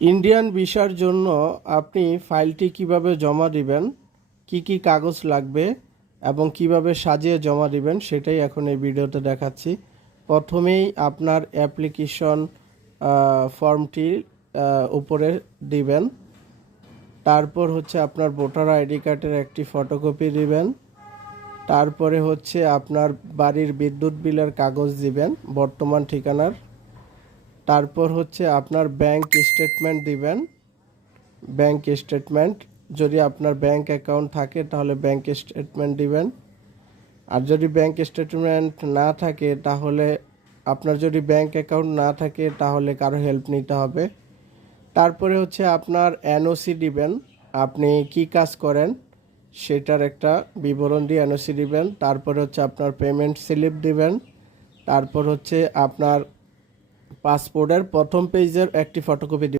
Indian ভিসার জন্য আপনি ফাইলটি কিভাবে জমা দিবেন, কি কি কাগজ লাগবে এবং কিভাবে সাজিয়ে জমা দিবেন সেটাই এখন এই ভিডিওতে দেখাচ্ছি। প্রথমেই আপনার অ্যাপ্লিকেশন ফর্মটি উপরে দিবেন। তারপর হচ্ছে আপনার ভোটার আইডি কার্ডের একটি ফটোকপি দিবেন। তারপরে হচ্ছে আপনার বাড়ির বিদ্যুৎ বিলের কাগজ দিবেন বর্তমান ঠিকানার। তারপর হচ্ছে আপনার ব্যাংক স্টেটমেন্ট দিবেন। ব্যাংক স্টেটমেন্ট, যদি আপনার ব্যাংক অ্যাকাউন্ট থাকে তাহলে ব্যাংক স্টেটমেন্ট দিবেন। আর যদি ব্যাংক স্টেটমেন্ট না থাকে তাহলে আপনার যদি ব্যাংক অ্যাকাউন্ট না থাকে তাহলে কারো হেল্প নিতে হবে। তারপরে হচ্ছে আপনার এনওসি দিবেন, আপনি কি কাজ করেন সেটার একটা বিবরণ দিয়ে এনওসি দিবেন। তারপরে হচ্ছে আপনার পেমেন্ট স্লিপ দিবেন। তারপর হচ্ছে আপনার পাসপোর্টের প্রথম পেজের একটি ফটোকপি দিবেন।